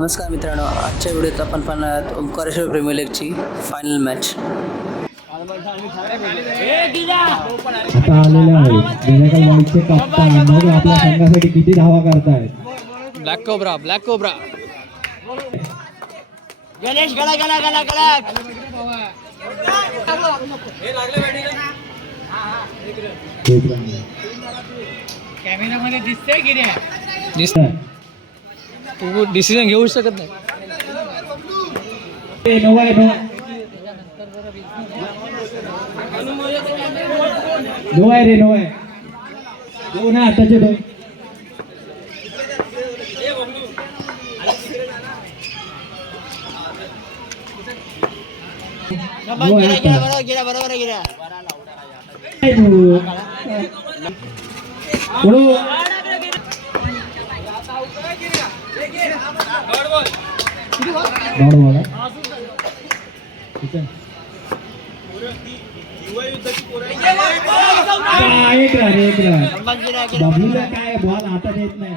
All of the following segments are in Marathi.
नमस्कार मित्रांनो आजच्या व्हिडिओत आपण पाहणार आहोत ओंकारेश्वर प्रीमियर लीगची फायनल मॅच आता आलेले आहेत दिनेकल बॉईजचे कप्तान. मग आपल्या संघासाठी किती धावा करतायत? Black cobra black cobra Ganesh गळा गळा गळा गळा. कॅमेरामध्ये दिसतंय की रे तू डिसिजन घेऊ शकत नाही. ए, नवा आहे, नवा. नवा आहे रे नवा आहे. दोन आहे आताचे दोन नवा आहे आता. बरोबर गिरा बरोबर गिरा काय तू? बोलो. डॉट बॉल आहे. ठीक आहे. एक रन एक रन गिरा गिरा बबलूला काय बॉल हातात येत नाही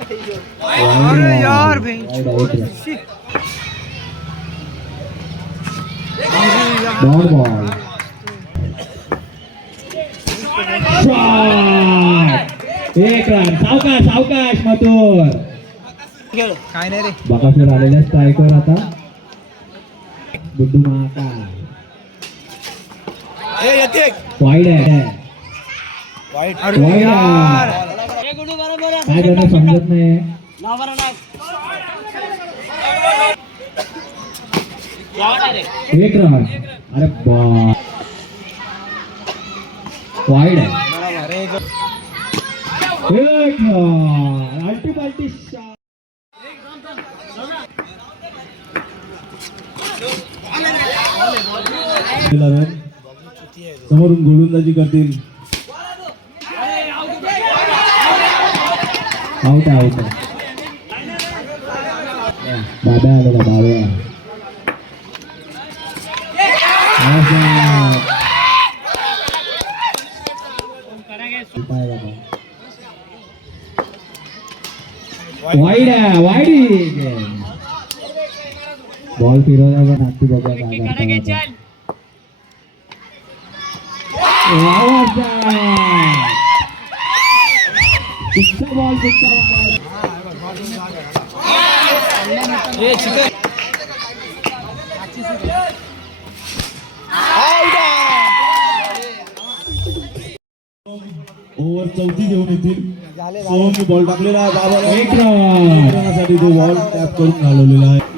अरे यार डॉट बॉल एक रन सावकाश सावकाश मथुर. काय नाही रे. बकासूर आलेल्या स्ट्रायकर आता. गुड्डू महाकाय वाईड आहे. काय त्यांना समजत नाही. एक रन अरे बा वाईड आहे. एक रन अल्टी समोरून गोलंदाजी करतील. आउट आहे आउट आहे. बाबा आलेला बाबा बॉल ओव्हर चौथी घेऊन येतील. बॉल टाकलेला एक रन. साठी तो बॉल टॅप करून घालवलेला आहे.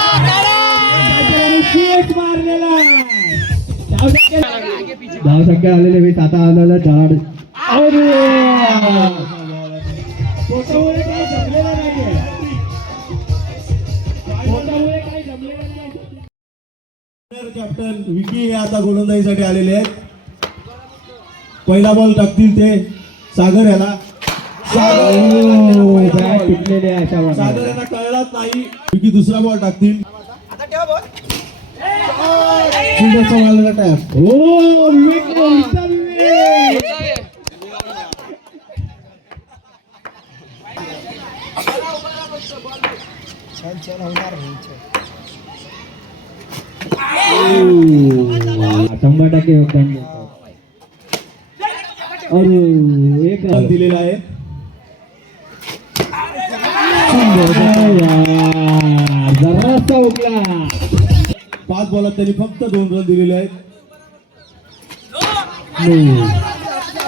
धाव संख्या आलेले मी आता आलेला झाड अरे पोटामुळे काही जमलेलं नाहीये. पोटामुळे काही जमलेलं नाही कॅप्टन विकी हे आता गोलंदाजीसाठी आलेले आहेत. पहिला बॉल टाकतील ते सागर याला सागर. यांना कळलाच नाही. विकी दुसरा बॉल टाकतील. सुंदरचा मारलेला टॅप ओ टक्के योगदान देतो. अरे एक दिलेला आहे. जरासा उकला. पाच बॉलात त्यांनी फक्त दोन रन दिलेले आहेत.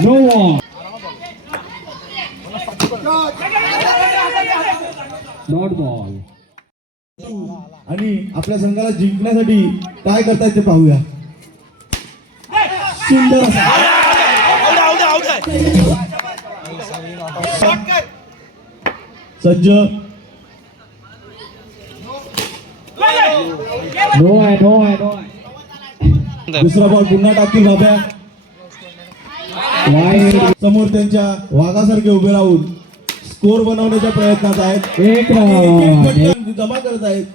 नो नो नॉट बॉल आणि आपल्या संघाला जिंकण्यासाठी काय करतायत ते पाहूया. सुंदर सज्ज नो आहे नो आहे नो आहे दुसरा बॉल पुन्हा टाकतील बाब्या समोर त्यांच्या वाघासारखे उभे राहून स्कोर बनवण्याच्या प्रयत्नात आहेत एक एक रन जमा करत आहेत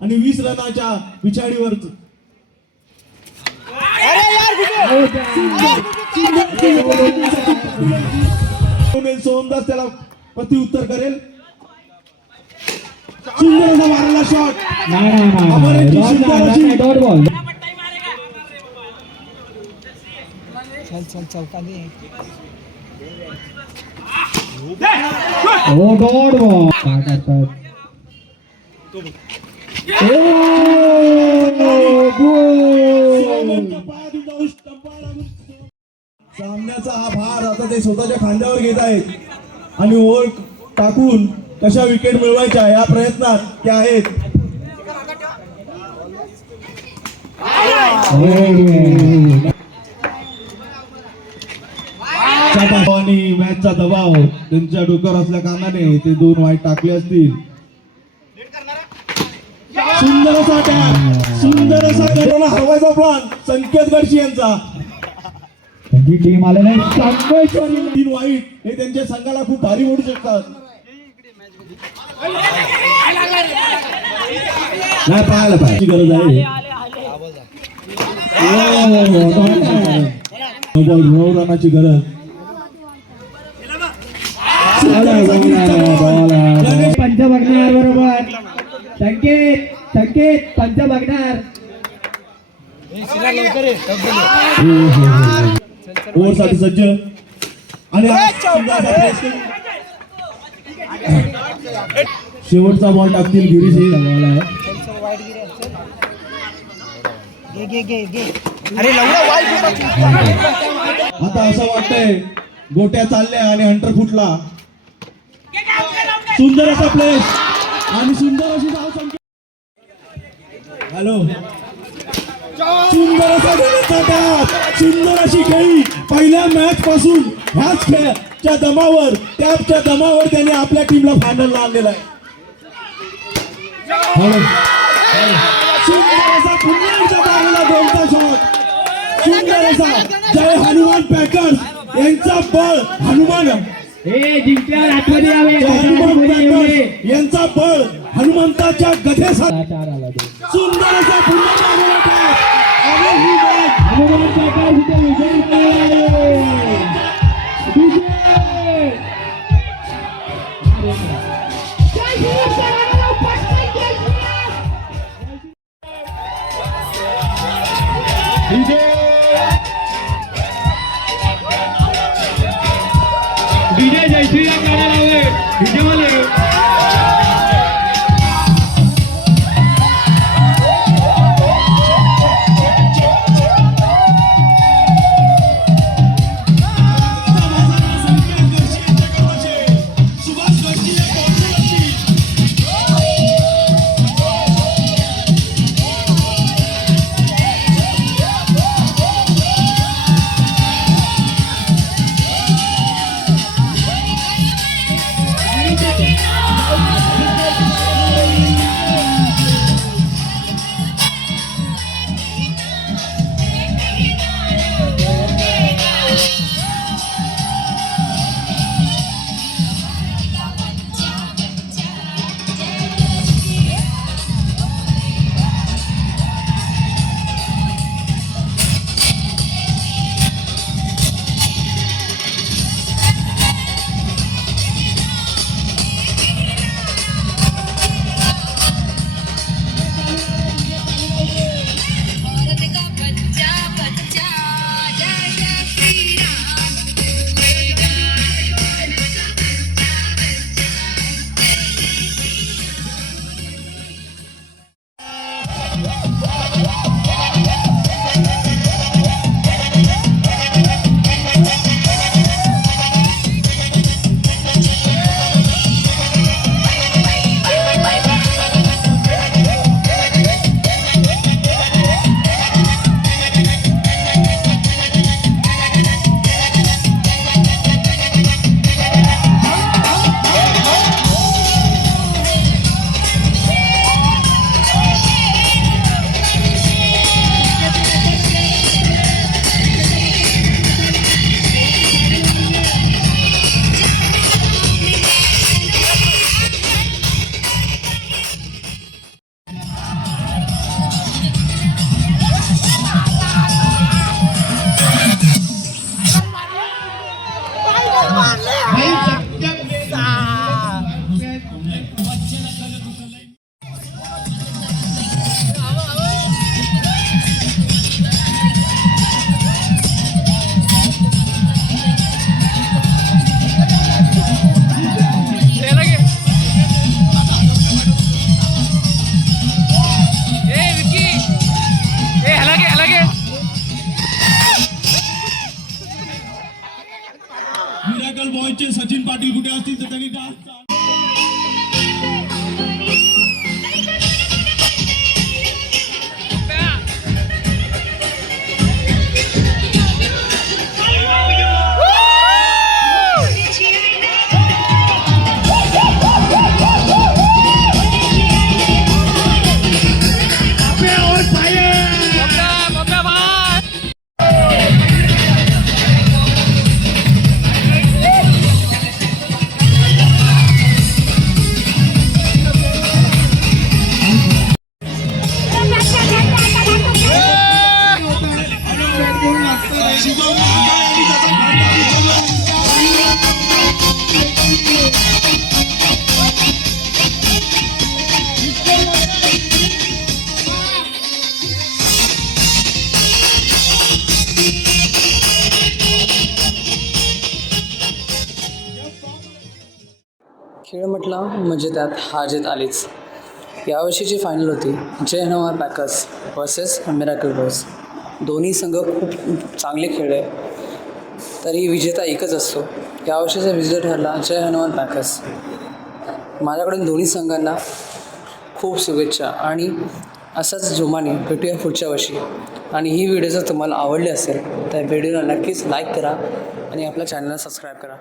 आणि वीस रनाच्या पिछाडीवर अरे यार गुडू सोमदास त्याला प्रति उत्तर करेल सुंदर असा मारलेला शॉट सुंदर अशी- डॉट बॉल चल चल हो डॉट बॉल काय करतात ओ, गोल. सामन्याचा हा भार आता ते स्वतःच्या खांद्यावर घेत आहेत. आणि ओव्हर टाकून कशा विकेट मिळवायच्या या प्रयत्नात ते आहेत. दबाव आणि मॅचचा दबाव. त्यांच्या डोक्यावर असल्या कारणाने ते दोन वाईट टाकले असतील. सुंदर असा टॅप सुंदर असा करोना हरवायचा प्लान संकेत गडशी यांचा. टीम आलेला तीन वाईट हे त्यांच्या संघाला खूप भारी ओढू शकतात. नाही पाहायला पाहिजे गरज आहे हो, नऊ रनाची गरज पंच बघणार बरोबर संकेत संकेत पंच बघणार ओव्हरसाठी सज्ज आणि हा सुंदर असा press करून शेवटचा बॉल टाकतील गिरीश हे. आहे. आता असं वाटतंय गोट्या चालल्या आणि हंटर फुटला. सुंदर असा प्लेस आणि सुंदर अशी धाव संख्या. हॅलो सुंदर असा सुंदर अशी खेळी. पहिल्या मॅच पासून ह्याच खेळच्या दमावर टॅपच्या दमावर त्याने आपल्या टीमला फायनल आणलेला आहे. हॅलो. सुंदर असा पुन्हा एकदा मारलेला गोलचा शॉट सुंदर असा. जय हनुमान पॅकर्स यांचा बळ हनुमान. हे. पॅकर्स यांचा बळ हनुमंताच्या गधेसा चार आला तो. सुंदर असा पुन्हा मारलेला శ్రీరామ్ రామారావు గారి విజయవాడ मिरेकल बॉयचे सचिन पाटील कुठे असतील तर त्यांनी डान्स म्हणजे त्यात हार जीत आलीच. यावर्षीची फायनल होती. Jai Hanuman packers versus miracle boys दोन्ही संघ खूप चांगले खेळले. तरी विजेता एकच असतो. यावर्षीचा विजेता ठरला जय हनुमान पॅकर्स. माझ्याकडून दोन्ही संघांना खूप शुभेच्छा आणि असंच जोमाने भेटूया पुढच्या वर्षी. आणि ही व्हिडिओ जर तुम्हाला आवडली असेल तर व्हिडिओला नक्कीच लाईक करा आणि आपल्या चॅनलला सबस्क्राईब करा.